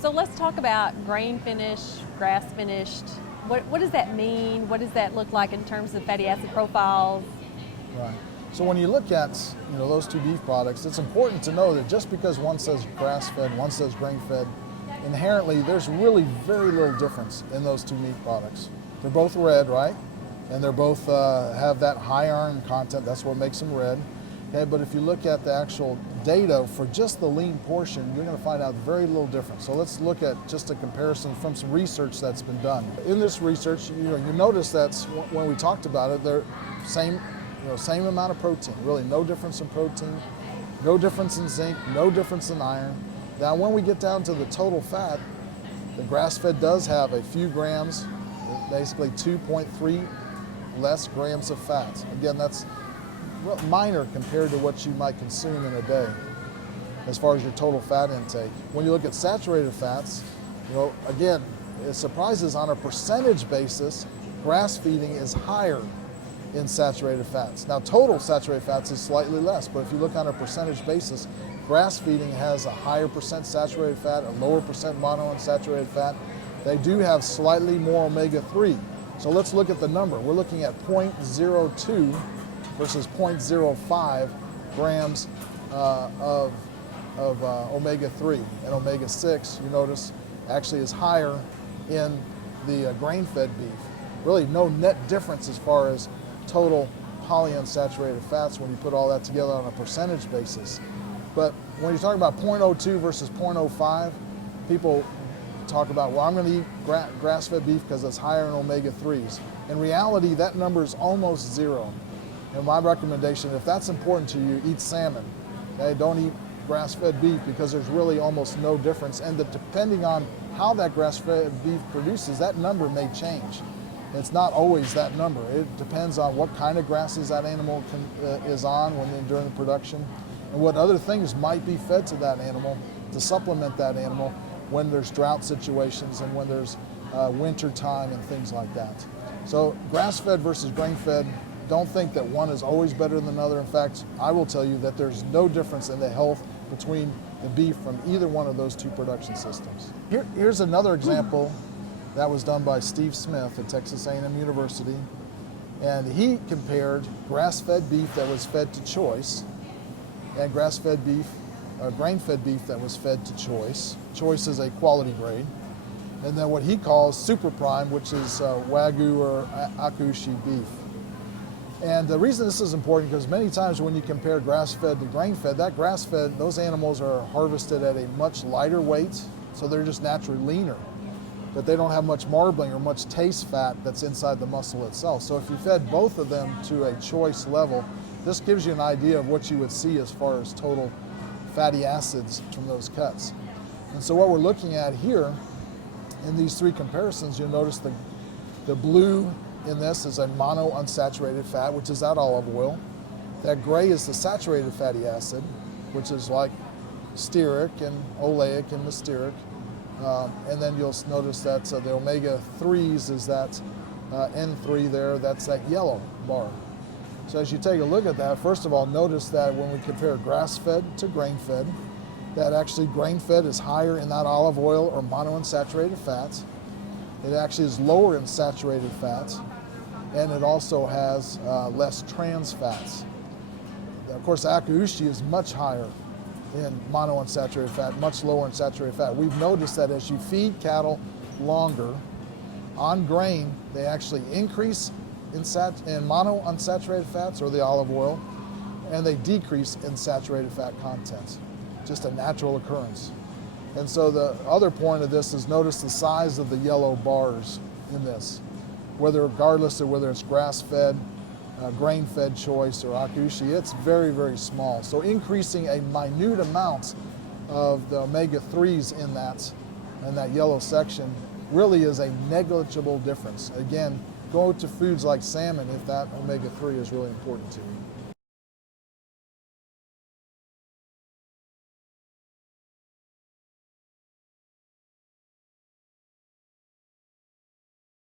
So let's talk about grain finished, grass finished. What does that mean? What does that look like in terms of fatty acid profiles? Right. So when you look at those two beef products, it's important to know that just because one says grass-fed, one says grain-fed, inherently there's really very little difference in those two meat products. They're both red, right? And they're both have that high iron content. That's what makes them red. Okay, but if you look at the actual data for just the lean portion, you're going to find out very little difference. So let's look at just a comparison from some research that's been done. In this research, you notice that when we talked about it, they're same amount of protein. Really, no difference in protein, no difference in zinc, no difference in iron. Now, when we get down to the total fat, the grass-fed does have a few grams, basically 2.3 less grams of fat. Again, that's minor compared to what you might consume in a day as far as your total fat intake. When you look at saturated fats, again, it surprises on a percentage basis, grass feeding is higher in saturated fats. Now, total saturated fats is slightly less, but if you look on a percentage basis, grass feeding has a higher percent saturated fat, a lower percent monounsaturated fat. They do have slightly more omega-3. So let's look at the number. We're looking at 0.02 versus 0.05 grams of omega-3. And omega-6, you notice, actually is higher in the grain-fed beef. Really no net difference as far as total polyunsaturated fats when you put all that together on a percentage basis. But when you talk about 0.02 versus 0.05, people talk about, well, I'm going to eat grass-fed beef because it's higher in omega-3s. In reality, that number is almost zero. And my recommendation, if that's important to you, eat salmon. Okay? Don't eat grass-fed beef because there's really almost no difference. And depending on how that grass-fed beef produces, that number may change. It's not always that number. It depends on what kind of grasses that animal is on during the production, and what other things might be fed to that animal to supplement that animal when there's drought situations and when there's winter time and things like that. So grass-fed versus grain-fed, don't think that one is always better than another. In fact, I will tell you that there's no difference in the health between the beef from either one of those two production systems. Here's another example that was done by Steve Smith at Texas A&M University, and he compared grass-fed beef that was fed to choice and grass-fed beef, grain-fed beef that was fed to choice. Choice is a quality grade. And then what he calls super prime, which is Wagyu or Akushi beef. And the reason this is important because many times when you compare grass-fed to grain-fed, that grass-fed, those animals are harvested at a much lighter weight, so they're just naturally leaner. But they don't have much marbling or much taste fat that's inside the muscle itself. So if you fed both of them to a choice level, this gives you an idea of what you would see as far as total fatty acids from those cuts. And so what we're looking at here in these three comparisons, you'll notice the blue in this is a monounsaturated fat, which is that olive oil. That gray is the saturated fatty acid, which is like stearic and oleic and mystearic. And then you'll notice that the omega-3s is that N3 there, that's that yellow bar. So as you take a look at that, first of all, notice that when we compare grass-fed to grain-fed, that actually grain-fed is higher in that olive oil or monounsaturated fats. It actually is lower in saturated fats, and it also has less trans fats. Of course, Akushi is much higher in monounsaturated fat, much lower in saturated fat. We've noticed that as you feed cattle longer on grain, they actually increase in monounsaturated fats or the olive oil, and they decrease in saturated fat content. Just a natural occurrence. And so the other point of this is notice the size of the yellow bars in this, regardless of whether it's grass-fed, grain-fed choice, or Akushi, it's very, very small. So increasing a minute amount of the omega-3s in that yellow section really is a negligible difference. Again, go to foods like salmon if that omega-3 is really important to you.